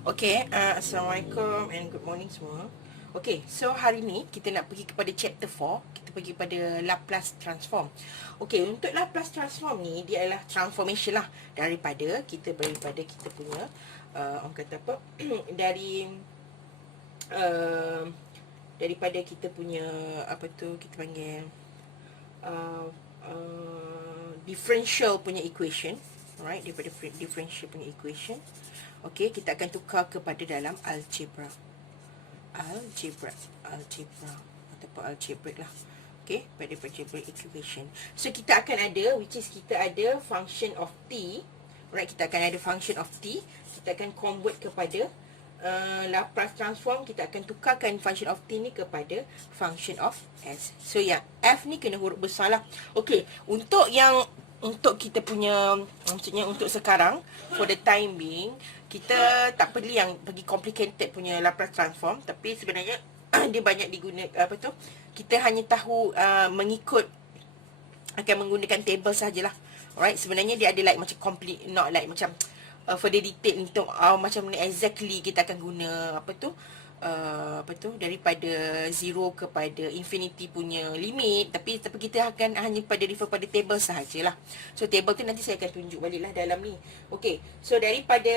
Okay, Assalamualaikum and good morning semua. Okay, so hari ni kita nak pergi kepada chapter 4. Kita pergi pada Laplace transform. Okay, untuk Laplace transform ni, dia adalah transformation lah daripada kita punya orang kata apa uh, daripada kita punya apa tu kita panggil differential punya equation. Alright, daripada differential punya equation. Okay, kita akan tukar kepada dalam algebra ataupun algebraic lah. Okay, pada algebraic equation. So kita akan ada, which is kita ada function of t. Alright, kita akan ada function of t. Kita akan convert kepada Laplace transform. Kita akan tukarkan function of t ni kepada function of s. So yang f ni kena huruf besar lah. Okay, untuk kita punya, maksudnya untuk sekarang, for the time being, kita tak perlu yang pergi complicated punya Laplace transform. Tapi sebenarnya dia banyak digunakan, kita hanya tahu akan menggunakan table sajalah. Alright, sebenarnya dia ada like macam complete, not like macam further detail untuk macam mana exactly kita akan guna daripada 0 kepada infinity punya limit. Tapi kita akan hanya refer pada table sahajalah. So table tu nanti saya akan tunjuk balik lah dalam ni. Okay, so daripada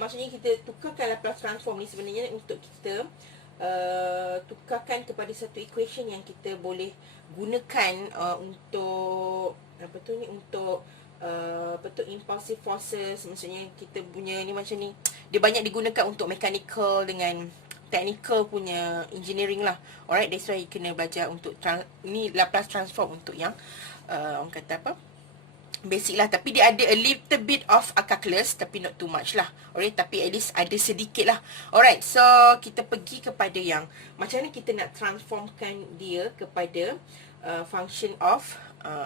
maksudnya kita tukarkan Laplace transform ni sebenarnya untuk kita tukarkan kepada satu equation yang kita boleh gunakan untuk untuk impulsive forces. Maksudnya kita punya ni macam ni, dia banyak digunakan untuk mechanical dengan technical punya engineering lah. Alright, that's why kena belajar untuk ni Laplace transform untuk yang orang kata apa, basic lah. Tapi dia ada a little bit of calculus, tapi not too much lah. Alright, tapi at least ada sedikit lah. Alright, so kita pergi kepada yang macam mana kita nak transformkan dia kepada function of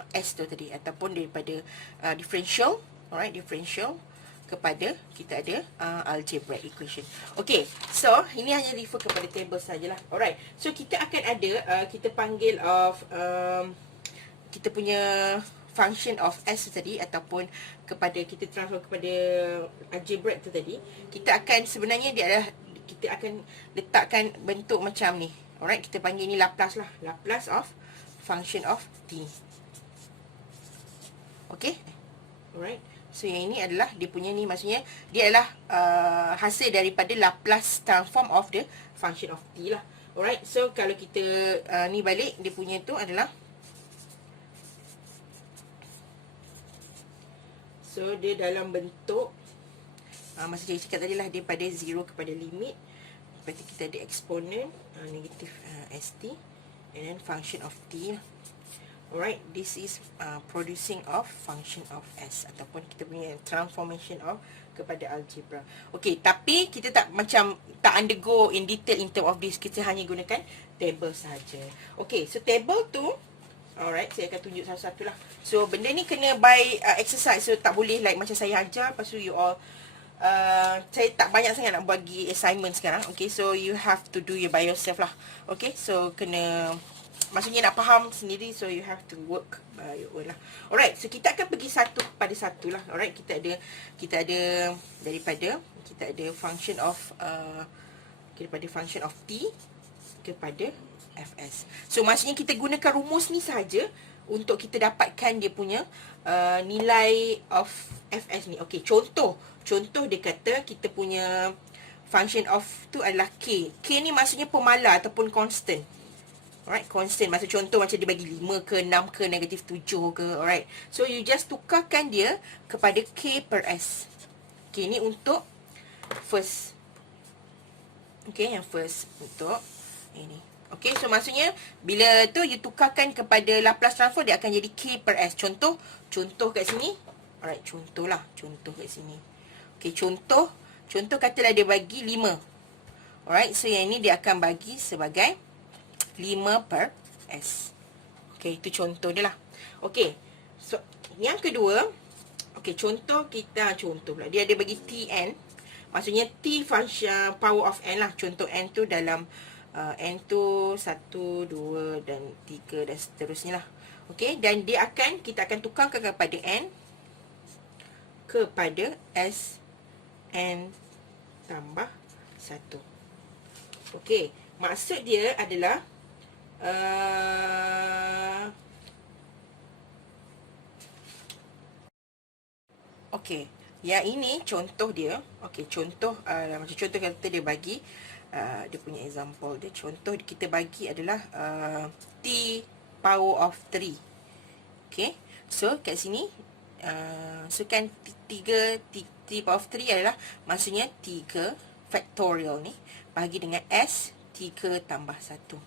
s tu tadi, ataupun daripada differential. Alright, differential kepada kita ada algebraic equation. Okay, so ini hanya refer kepada table sajalah. Alright, so kita akan ada kita panggil of kita punya function of s tadi, ataupun kepada kita transform kepada algebraic tu tadi. Kita akan sebenarnya dia adalah, kita akan letakkan bentuk macam ni. Alright, kita panggil ni Laplace lah, Laplace of function of t. Okay, alright. So yang ini adalah dia punya ni, maksudnya dia adalah hasil daripada Laplace transform of the function of t lah. Alright, so kalau kita ni balik, dia punya tu adalah, so dia dalam bentuk masa saya cakap tadi lah, daripada 0 kepada limit. Lepas tu kita ada exponent negatif st, and then function of t lah. Alright, this is producing of function of s, ataupun kita punya transformation of kepada algebra. Okay, tapi kita tak undergo in detail in term of this. Kita hanya gunakan table saja. Okay, so table tu, alright, saya akan tunjuk satu-satu lah. So benda ni kena by exercise. So tak boleh like macam saya ajar, lepas tu you all saya tak banyak sangat nak bagi assignment sekarang. Okay, so you have to do it by yourself lah. Okay, so kena, maksudnya nak faham sendiri, so you have to work by your own lah. Alright, so kita akan pergi satu pada satu lah. Alright, kita ada daripada, kita ada function of daripada function of t kepada fs. So maksudnya kita gunakan rumus ni sahaja untuk kita dapatkan dia punya nilai of fs ni. Okay, contoh dia kata kita punya function of tu adalah k. K ni maksudnya pemala ataupun constant. Alright, constant. Maksud contoh macam dia bagi 5 ke 6 ke negatif 7 ke. Alright, so you just tukarkan dia kepada k per s. Okay, ni untuk first. Okay, yang first untuk ini. Okay, so maksudnya bila tu you tukarkan kepada Laplace transform, dia akan jadi k per s. Contoh kat sini. Alright, contoh kat sini. Okay, contoh katalah dia bagi 5. Alright, so yang ini dia akan bagi sebagai 5 per s. Okay, itu contoh dia lah. Okay, so yang kedua, okay, contoh pula, dia ada bagi tn. Maksudnya t function power of n lah. Contoh n tu dalam n tu 1, 2 dan 3 dan seterusnya lah. Okay, dan kita akan tukarkan kepada n kepada s n tambah 1. Okey, maksud dia adalah okey, yang ini contoh dia. Okey, contoh macam contoh kata dia bagi dia punya example dia, contoh kita bagi adalah t power of 3. Okey, so kat sini so kan 3 t power of 3 adalah maksudnya 3 factorial ni bahagi dengan s 3 tambah 1.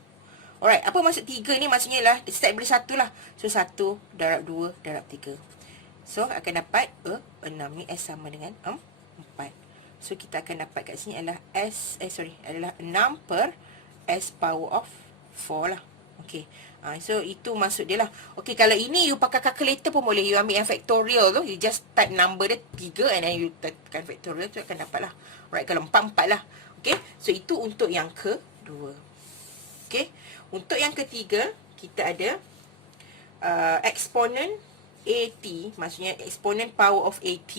Alright, apa maksud 3 ni? Maksudnya lah start dari 1 lah. So 1 darab 2 darab 3. So akan dapat 6 ni S sama dengan 4. So kita akan dapat kat sini adalah adalah 6 per S power of 4 lah. Okey. So itu maksud dia lah. Okey, kalau ini you pakai calculator pun boleh. You ambil yang factorial tu, you just type number dia 3 and then you tekan factorial tu akan dapat lah. Alright, kalau 4 lah. Okey. So itu untuk yang kedua. Okey. Untuk yang ketiga, kita ada exponent AT, maksudnya exponent power of AT.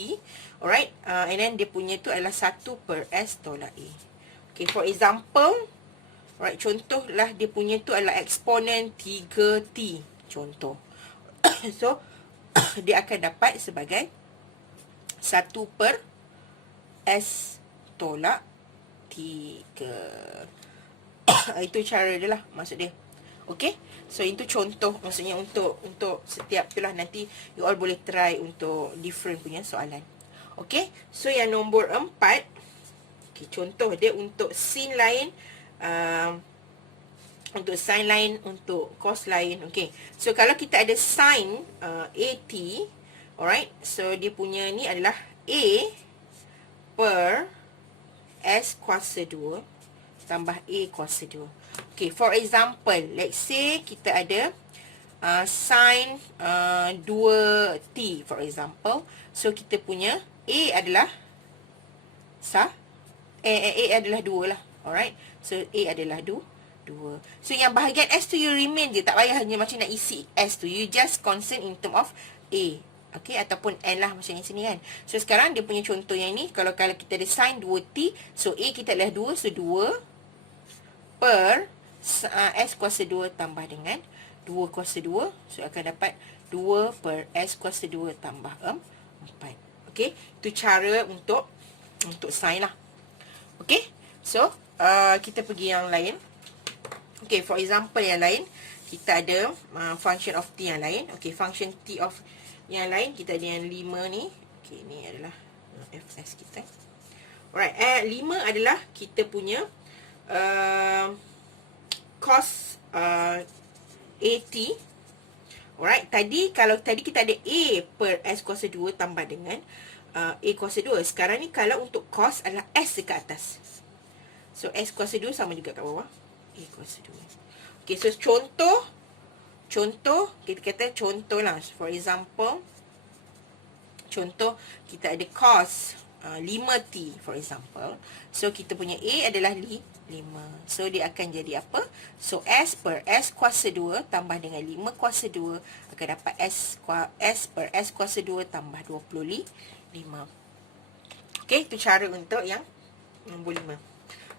Alright, and then dia punya tu adalah 1 per S tolak A. Okay, for example, alright, contoh lah dia punya tu adalah exponent 3T. Contoh. So, dia akan dapat sebagai 1 per S tolak 3. Itu cara dia lah, maksud dia. Okay, so itu contoh, maksudnya untuk setiap tu lah. Nanti you all boleh try untuk different punya soalan. Okay, so yang nombor 4, okay, contoh dia untuk sin lain, untuk sin lain, untuk cos lain. Okay, so kalau kita ada sin AT, alright, so dia punya ni adalah A per S kuasa 2 tambah A kuasa 2. Okay, for example, let's say kita ada sin 2t, for example. So, kita punya A adalah A adalah 2 lah. Alright. So, A adalah 2. So, yang bahagian S tu you remain je. Tak payah hanya macam nak isi S tu. You just concern in term of A. Okay, ataupun N lah macam yang sini kan. So, sekarang dia punya contoh yang ni. Kalau kita ada sin 2t. So, A kita adalah 2. So, 2 per S kuasa 2 tambah dengan 2 kuasa 2. So, akan dapat 2 per S kuasa 2 tambah 4. Okay, itu cara untuk sin lah. Okay, so, kita pergi yang lain. Okay, for example yang lain, kita ada function of t yang lain. Okay, function t of yang lain, kita ada yang 5 ni. Okay, ni adalah fs kita. Alright, 5 adalah kita punya cos AT. Alright, kalau tadi kita ada A per S kuasa 2 tambah dengan A kuasa 2. Sekarang ni kalau untuk cos adalah S dekat atas. So, S kuasa 2 sama juga kat bawah. A kuasa 2. Okay, so contoh, kita kata contoh lah. For example, contoh kita ada cos 5t, for example. So, kita punya A adalah 5. So, dia akan jadi apa? So, S per S kuasa 2 tambah dengan 5 kuasa 2 akan dapat S per S kuasa 2 tambah 25. Okay, itu cara untuk yang nombor 5.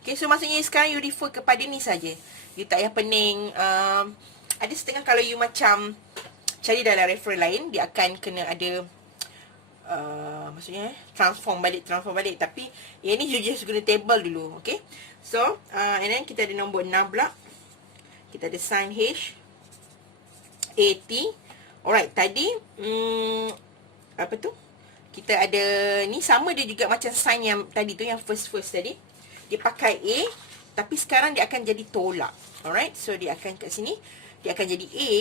Okay, so maksudnya sekarang you refer kepada ni saja. You tak payah pening. Ada setengah kalau you macam cari dalam refer lain, dia akan kena ada maksudnya transform balik. Tapi yang ni you just guna table dulu. Okay, so and then kita ada nombor 6 pula. Kita ada sin H AT. Alright, tadi apa tu, kita ada ni sama dia juga macam sin yang tadi tu, yang first tadi. Dia pakai A, tapi sekarang dia akan jadi tolak. Alright, so dia akan kat sini, dia akan jadi A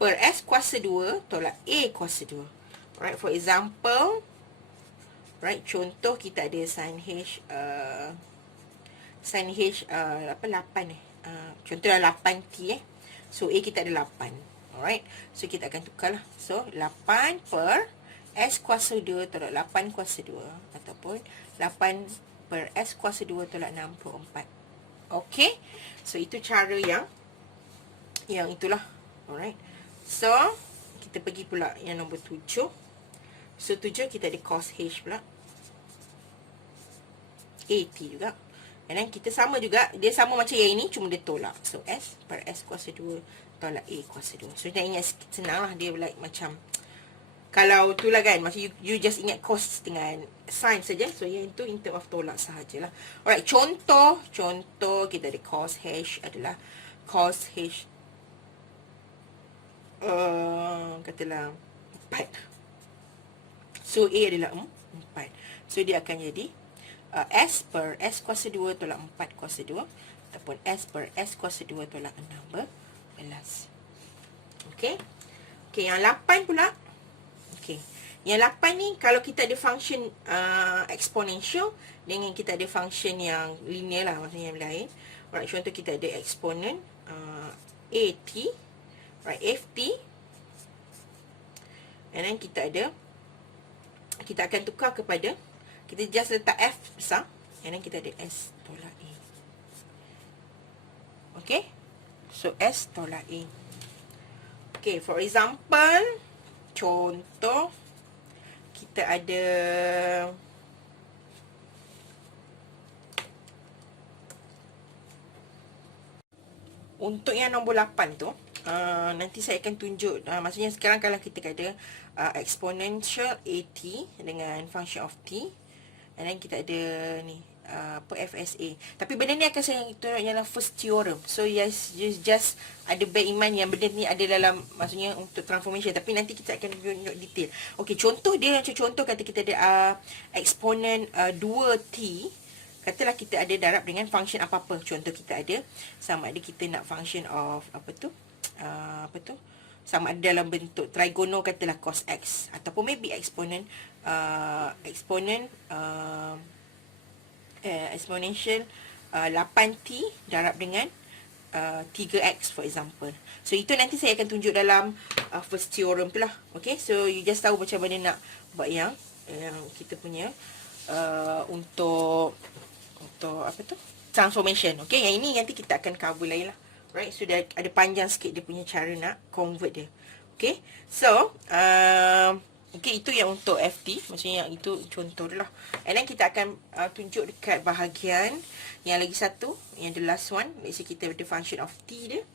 per S kuasa 2 tolak A kuasa 2. Alright, for example, right, contoh kita ada sin H 8 contohnya 8T So, A kita ada 8. Alright, so kita akan tukar lah. So, 8 per S kuasa 2 tolak 8 kuasa 2. Ataupun 8 per S kuasa 2 tolak 64. Okay, so itu cara yang itulah. Alright, so kita pergi pula yang nombor 7. So, 7 kita ada cos H pula. AT juga. And then kita sama juga, dia sama macam yang ini, cuma dia tolak. So S per S kuasa 2 tolak A kuasa 2. So nak ingat senang lah, dia like macam, kalau tu lah kan, macam you just ingat cos dengan sin saja. So yang itu in term of tolak sahajalah. Alright, contoh kita ada cos H adalah cos H katalah 4. So A adalah 4. So dia akan jadi S per S kuasa 2 tolak 4 kuasa 2, ataupun S per S kuasa 2 tolak 16. Okey. Okey, yang 8 pula. Okey. Yang 8 ni kalau kita ada function exponential dengan kita ada function yang linear lah, maksudnya yang lain. Alright, contoh kita ada exponent AT, right, FT. And then kita akan tukar kepada, kita just letak F besar, and then kita ada S tolak A. Okay, so S tolak A. Okay, for example, contoh kita ada untuk yang nombor 8 tu, nanti saya akan tunjuk, maksudnya sekarang kalau kita ada exponential AT dengan function of T, and then kita ada ni per FSA. Tapi benda ni akan saya tunjuk dalam first theorem. So yes, you just ada bear in mind yang benda ni ada dalam, maksudnya untuk transformation. Tapi nanti kita akan tunjuk detail. Okey, contoh dia macam contoh kata kita ada exponent 2T. Katalah kita ada darab dengan function apa-apa. Contoh kita ada, sama ada kita nak function of sama ada dalam bentuk trigonal, katalah cos X, ataupun maybe exponential exponential 8T darab dengan 3X for example. So itu nanti saya akan tunjuk dalam first theorem tu lah. Okay, so you just tahu macam mana nak buat yang kita punya untuk transformation. Okay, yang ini nanti kita akan cover lain lah. Right, so dia ada panjang sikit dia punya cara nak convert dia. Okay, so okay, itu yang untuk FT, maksudnya yang itu contoh lah. And then kita akan tunjuk dekat bahagian yang lagi satu, yang the last one. Let's say kita ada function of T dia,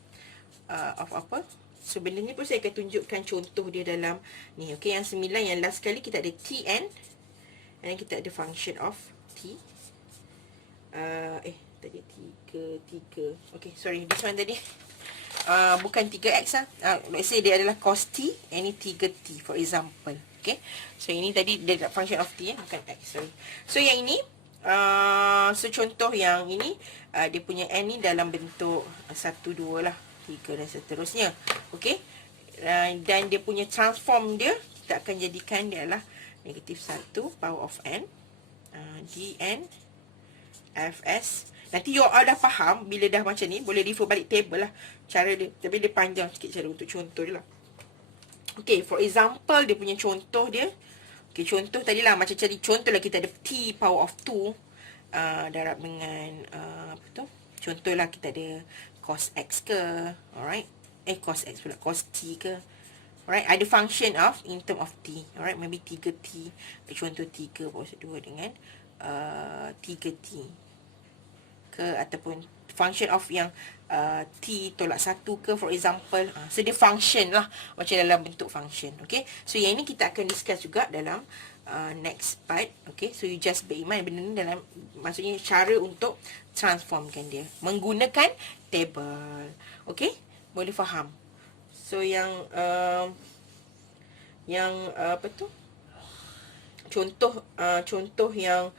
of apa. So benda ni pun saya akan tunjukkan contoh dia dalam ni. Okay, yang 9, yang last kali kita ada Tn, and then kita ada function of T. Tadi 3. Okay, sorry, this one tadi bukan 3x lah. Let's say dia adalah cos T, and ini 3T for example. Okay, so ini tadi dia function of T, bukan x, sorry. So yang ini so contoh yang ini dia punya n ni dalam bentuk 1, 2 lah, 3 dan seterusnya. Okay, dan dia punya transform dia, kita akan jadikan dia adalah negatif 1 power of n dn fs. Nanti you all dah faham bila dah macam ni, boleh refer balik table lah cara dia. Tapi dia panjang sikit cara untuk contoh dia lah. Okay, for example, dia punya contoh dia. Okay, contoh tadi lah, macam cari contoh lah, kita ada T power of 2 darab dengan contoh lah kita ada cos X ke, alright, cos X pula, cos T ke, alright, ada function of in term of T, alright, maybe 3T, contoh 3 power 2 dengan 3T ke, ataupun function of yang T tolak 1 ke for example. So dia function lah, macam dalam bentuk function. Okay, so yang ini kita akan discuss juga dalam next part. Okay, so you just bear in mind benda ni dalam, maksudnya cara untuk transformkan dia menggunakan table. Okay, boleh faham. So yang contoh yang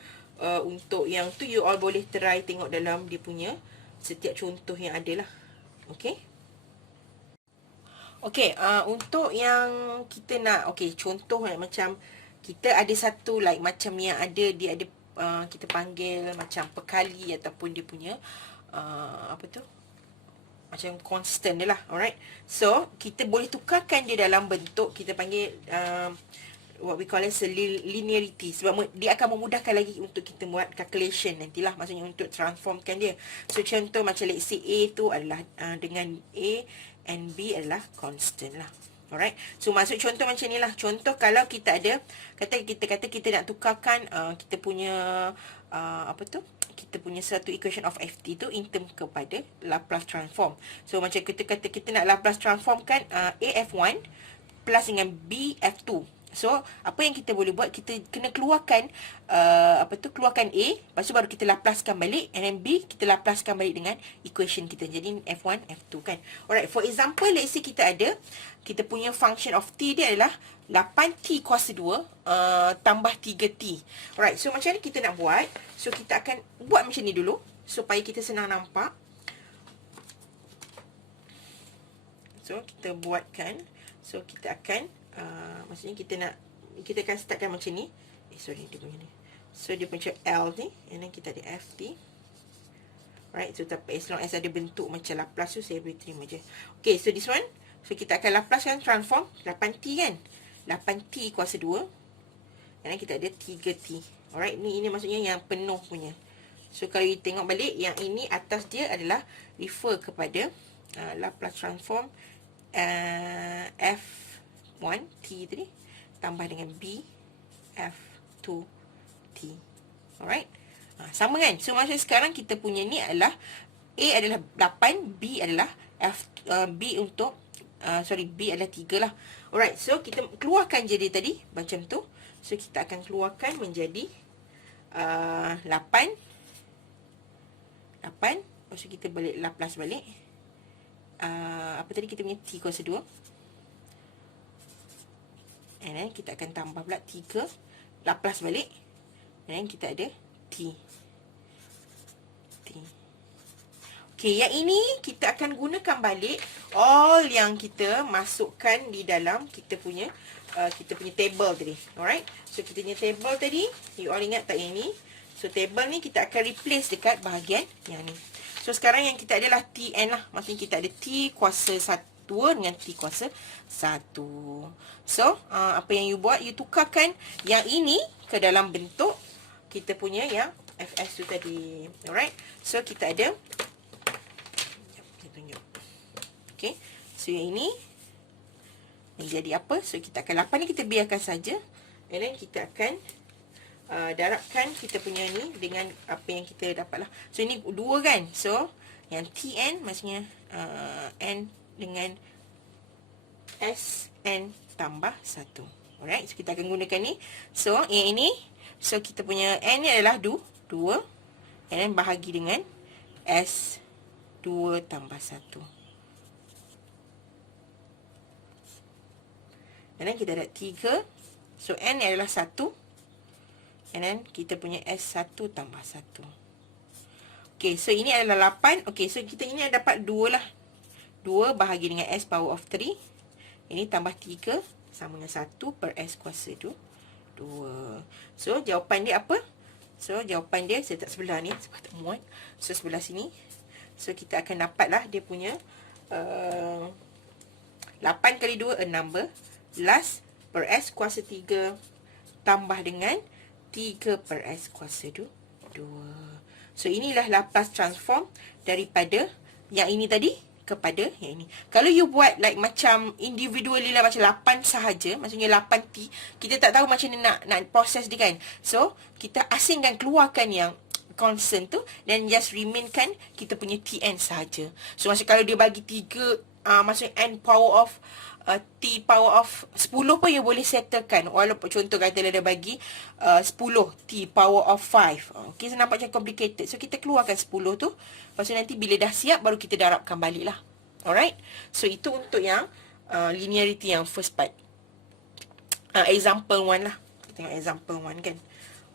untuk yang tu you all boleh try tengok dalam dia punya setiap contoh yang ada lah. Okay, okay, untuk yang kita nak, okay, contoh macam kita ada satu like macam yang ada, dia ada kita panggil macam perkali ataupun dia punya macam constant dia lah. Alright, so kita boleh tukarkan dia dalam bentuk kita panggil what we call as linearity, sebab dia akan memudahkan lagi untuk kita buat calculation nantilah, maksudnya untuk transformkan dia. So contoh macam let's say A tu adalah dengan A and B adalah constant lah. Alright, so maksud contoh macam ni lah. Contoh kalau kita ada kita nak tukarkan kita punya apa tu, kita punya satu equation of ft tu in term kepada Laplace transform. So macam kita kata kita nak Laplace transform kan AF1 plus dengan BF2. So apa yang kita boleh buat, kita kena keluarkan keluarkan A, lepas tu baru kita Laplacekan balik, and then B kita Laplacekan balik dengan equation kita. Jadi F1 F2 kan. Alright, for example, let's say kita punya function of t dia adalah 8t kuasa 2 tambah 3t. Alright, so macam mana kita nak buat? So kita akan buat macam ni dulu supaya kita senang nampak. So kita buatkan. So kita akan maksudnya kita akan startkan macam ni. Sorry, dia punya ni. So dia punya L ni, and then kita ada FT. Right, so tapi as long as ada bentuk macam Laplace tu, saya boleh terima je. Okay, so this one, so kita akan Laplace kan, transform 8t kan, 8t kuasa 2, and then kita ada 3t. Alright, ini maksudnya yang penuh punya. So kalau you tengok balik, yang ini atas dia adalah refer kepada Laplace transform F1t tadi tambah dengan B F2t. Alright, sama kan? So macam sekarang kita punya ni adalah A adalah 8, B adalah B untuk B adalah 3 lah. Alright, so kita keluarkan jadi tadi macam tu. So kita akan keluarkan menjadi 8. Lepas tu kita balik Laplace balik. Apa tadi kita punya T kuasa 2. And then kita akan tambah pula 3. Laplace balik. And then kita ada T. Okay, yang ini kita akan gunakan balik all yang kita masukkan di dalam kita punya table tadi. Alright. So kita punya table tadi, you all ingat tak yang ni? So table ni kita akan replace dekat bahagian yang ni. So sekarang yang kita adalah Tn lah. Maksudnya kita ada T kuasa 1 dengan T kuasa 1. So apa yang you buat, you tukarkan yang ini ke dalam bentuk kita punya yang Fs tu tadi. Alright. So kita ada, okay, so yang ini jadi apa? So kita akan 8 ni kita biarkan saja. And then kita akan darabkan kita punya ni dengan apa yang kita dapat lah. So ini 2 kan. So yang Tn maksudnya N dengan Sn tambah 1. Alright, so kita akan gunakan ni. So yang ini, so kita punya N ni adalah 2. And then bahagi dengan S2 tambah 1. And then kita ada 3. So N adalah 1. And then kita punya S1 tambah 1. Okay, so ini adalah 8. Okay, so kita ini dapat 2 lah. 2 bahagi dengan S power of 3. Ini tambah 3 sama dengan 1 per S kuasa 2. So jawapan dia apa? So jawapan dia, saya tak sebelah ni sebab tak muat. So sebelah sini. So kita akan dapat lah dia punya 8 kali 2 a number. Plus per S kuasa 3 tambah dengan 3 per S kuasa 2. So inilah Laplace transform daripada yang ini tadi kepada yang ini. Kalau you buat like macam individually lah, macam 8 sahaja, maksudnya 8T, kita tak tahu macam mana nak proses dia kan. So kita asingkan, keluarkan yang constant tu, dan just remainkan kita punya Tn sahaja. So maksud kalau dia bagi 3 maksudnya N power of T power of 10 pun you boleh settlekan. Walaupun contoh katalah dia bagi 10 T power of 5. Okay, so nampak macam complicated. So kita keluarkan 10 tu. Lepas tu nanti bila dah siap baru kita darabkan balik lah. Alright. So itu untuk yang linearity yang first part. Example 1 lah. Kita tengok example 1 kan.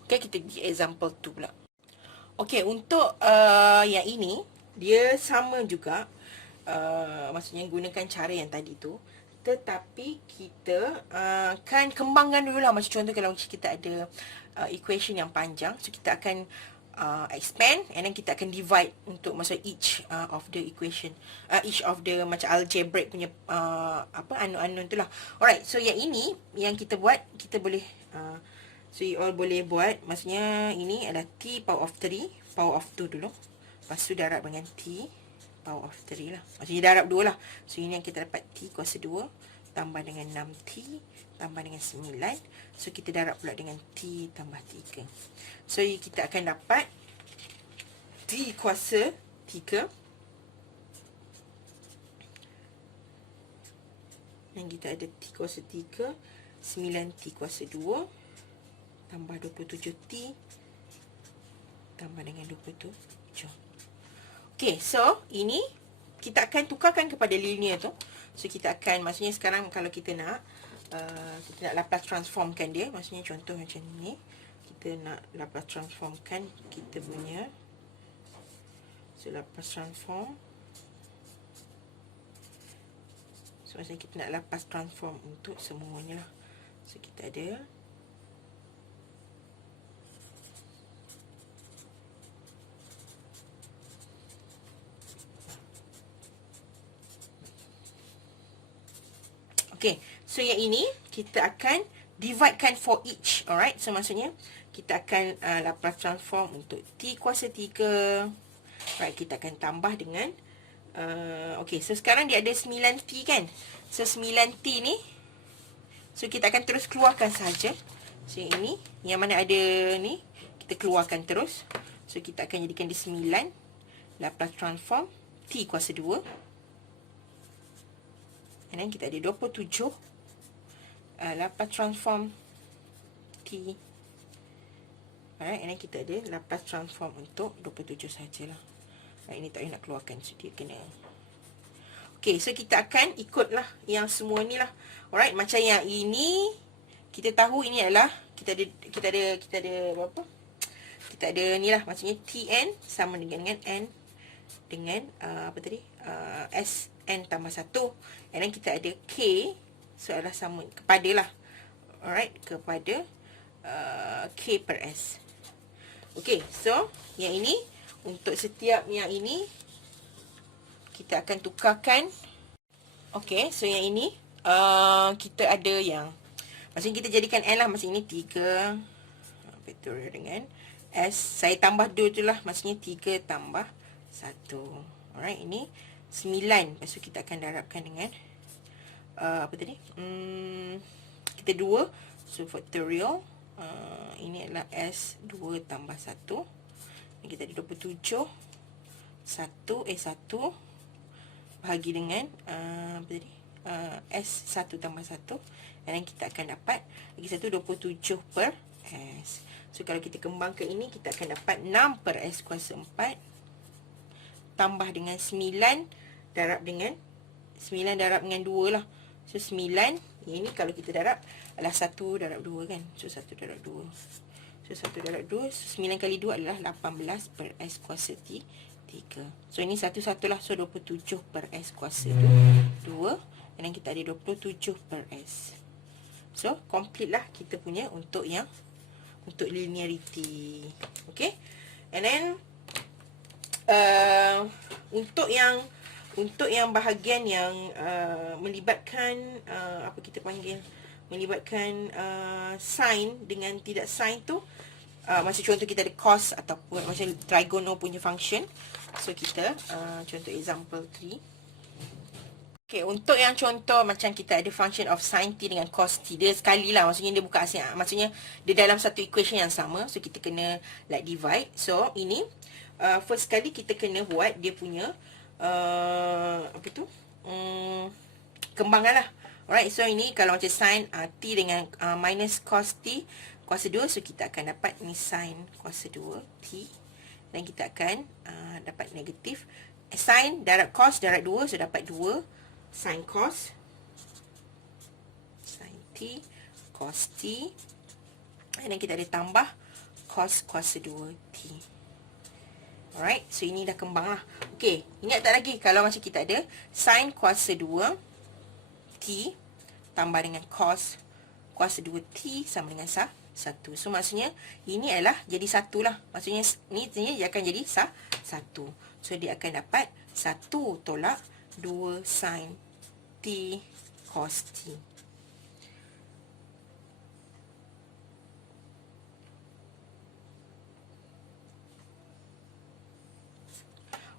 Okay, kita pergi example 2 pula. Okay, untuk yang ini dia sama juga. Maksudnya gunakan cara yang tadi tu, tetapi kita kan kembangkan dulu lah. Macam contoh kalau kita ada equation yang panjang, so kita akan expand, and then kita akan divide untuk masa each of the equation, each of the macam algebraic punya unknown tu lah. Alright, so yang ini yang kita buat, kita boleh so you all boleh buat, maksudnya ini adalah T power of 3 power of 2 dulu, lepas tu darab dengan T power of 3 lah. Maksudnya darab 2 lah. So ini yang kita dapat T kuasa 2 tambah dengan 6T tambah dengan 9. So kita darab pula dengan T tambah 3. So kita akan dapat T kuasa 3. Dan kita ada T kuasa 3, 9T kuasa 2 tambah 27T tambah dengan 27. Okay, so ini kita akan tukarkan kepada linear tu. So kita akan, maksudnya sekarang kalau kita nak Laplace transformkan dia, maksudnya contoh macam ni, kita nak Laplace transformkan kita punya, so Laplace transform, so maksudnya kita nak Laplace transform untuk semuanya lah. So kita ada okay, so yang ini kita akan dividekan for each. Alright, so maksudnya kita akan Laplace transform untuk T kuasa 3. Right, kita akan tambah dengan okay, so sekarang dia ada 9T kan. So 9T ni, so kita akan terus keluarkan saja. So yang ini, yang mana ada ni, kita keluarkan terus. So kita akan jadikan dia 9 Laplace transform T kuasa 2. And then kita ada 27 Laplace transform T. Alright, and then kita ada Laplace transform untuk 27 sajalah. Ini tak payah nak keluarkan, so dia kena. Okay, so kita akan ikutlah yang semua ni lah. Alright, macam yang ini kita tahu ini adalah kita ada berapa? Kita ada ni lah, maksudnya Tn sama dengan n dengan apa tadi? Sn tambah 1. And then kita ada K, so adalah sama kepada lah. Alright, kepada K per S. Okay, so yang ini, untuk setiap yang ini kita akan tukarkan. Okay, so yang ini kita ada yang, maksudnya kita jadikan N lah, maksudnya ini 3 factorial dengan S. Saya tambah 2 tu lah, maksudnya 3 tambah 1. Alright, ini 9. Lepas tu kita akan darabkan dengan apa tadi? Kita 2. So factorial. Ini adalah S2 tambah 1. Kita ada 27. 1 bahagi dengan apa tadi? S1 tambah 1. Dan kita akan dapat lagi satu 27 per S. So kalau kita kembangkan ini, kita akan dapat 6 per S kuasa 4 tambah dengan 9 darab dengan 9 darab dengan 2 lah. So 9, ini kalau kita darab adalah 1 darab 2 kan. So 1 darab 2. So 1 darab 2, so 9 kali 2 adalah 18 per S kuasa 3. So ini satu-satu lah. So 27 per S kuasa 2. Dan kita ada 27 per S. So complete lah kita punya untuk yang untuk linearity. Okay. And then untuk yang bahagian yang melibatkan apa kita panggil, melibatkan sin dengan tidak sin tu, macam contoh kita ada cos ataupun macam trigonal punya function. So kita contoh example 3. Okay, untuk yang contoh macam kita ada function of sin t dengan cos t, dia sekali lah, maksudnya dia bukan asing, maksudnya dia dalam satu equation yang sama. So kita kena like divide. So ini first kali kita kena buat dia punya apa tu, kembangan lah. Alright, so ini kalau macam sin t dengan minus cos t kuasa 2, so kita akan dapat ni sin kuasa 2 t. Dan kita akan dapat negatif sin darab cos darab 2, so dapat 2 sin cos, sin t, cos t. Dan kita ada tambah cos kuasa 2 t. Alright, so ini dah kembang lah. Okay, ingat tak lagi kalau macam kita ada sin kuasa 2 t tambah dengan cos kuasa 2 t sama dengan 1. So maksudnya ini adalah jadi 1 lah. Maksudnya ni dia akan jadi 1. So dia akan dapat 1 tolak 2 sin t cos t.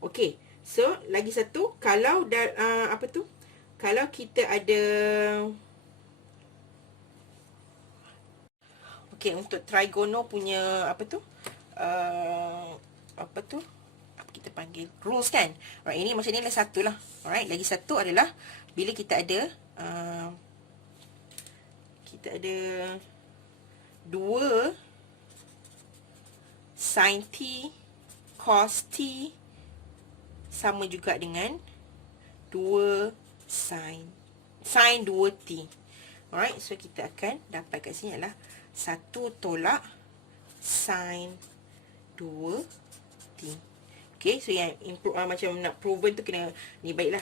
Okey, so lagi satu, kalau apa tu? Kalau kita ada Okay, untuk trigono punya apa tu? Apa kita panggil rules kan. Alright, ini maksudnya adalah satu lah. Alright, lagi satu adalah bila kita ada dua sin t cos t sama juga dengan 2 sin 2t. Alright, so kita akan dapat kat sini adalah 1 tolak sin 2t. Okay, so yang improve macam nak proven tu kena ni baiklah,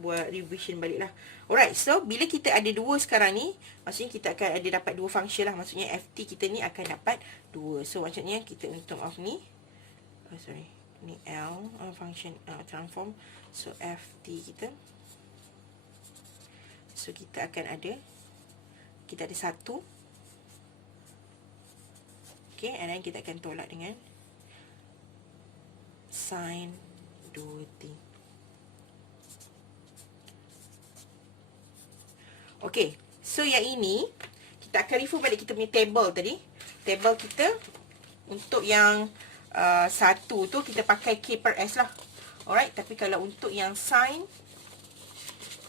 buat revision baliklah. Alright, so bila kita ada dua sekarang ni, maksudnya kita akan ada dapat dua function lah. Maksudnya ft kita ni akan dapat 2. So maksudnya kita untung of ni ni L function transform. So ft kita, so kita akan ada satu. Okay, and then kita akan tolak dengan sin 2t. Okay, so yang ini kita akan refer balik kita punya table tadi. Table kita untuk yang satu tu kita pakai k per s lah. Alright, tapi kalau untuk yang sin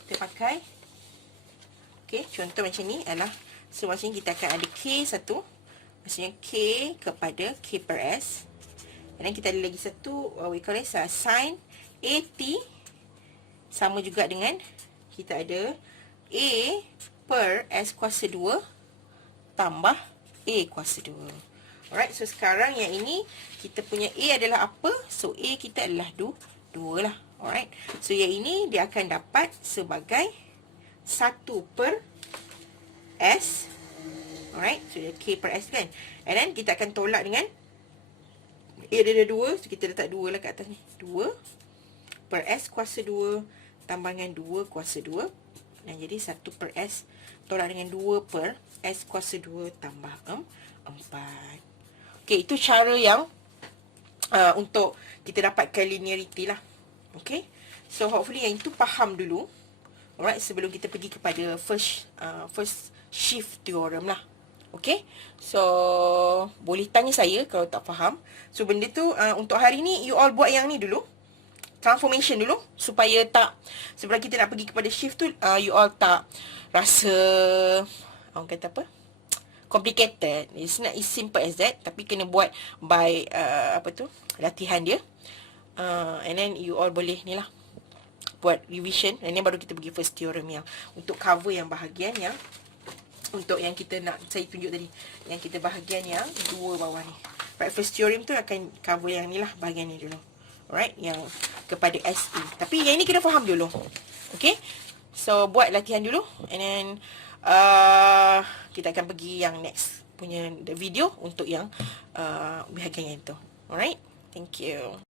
kita pakai, okay, contoh macam ni adalah, so maksudnya kita akan ada k satu, maksudnya k kepada k per s. Dan kita ada lagi satu, we call it sin AT sama juga dengan kita ada A per S kuasa 2 tambah A kuasa 2. Alright, so sekarang yang ini kita punya A adalah apa? So A kita adalah 2 lah. Alright, so yang ini dia akan dapat sebagai 1 per S. Alright, so dia K per S kan. And then kita akan tolak dengan A dia ada 2, so kita letak 2 lah kat atas ni. 2 per S kuasa 2 tambah dengan 2 kuasa 2. Dan jadi 1 per S tolak dengan 2 per S kuasa 2 tambah 4. Okay, itu cara yang untuk kita dapatkan linearity lah. Okay, so hopefully yang itu faham dulu. Alright, sebelum kita pergi kepada first shift theorem lah. Okay, so boleh tanya saya kalau tak faham. So benda tu untuk hari ni you all buat yang ni dulu, transformation dulu, supaya tak, sebelum kita nak pergi kepada shift tu you all tak rasa orang kata apa, complicated. It's not as simple as that, tapi kena buat by latihan dia, and then you all boleh ni lah buat revision, and then baru kita pergi first theorem yang untuk cover yang bahagian yang untuk yang kita nak saya tunjuk tadi, yang kita bahagian yang dua bawah ni. Right, first theorem tu akan cover yang ni lah, bahagian ni dulu. Alright, yang kepada SE. Tapi yang ni kena faham dulu. Okay, so buat latihan dulu, and then kita akan pergi yang next punya video untuk yang bahagian yang tu. Alright, thank you.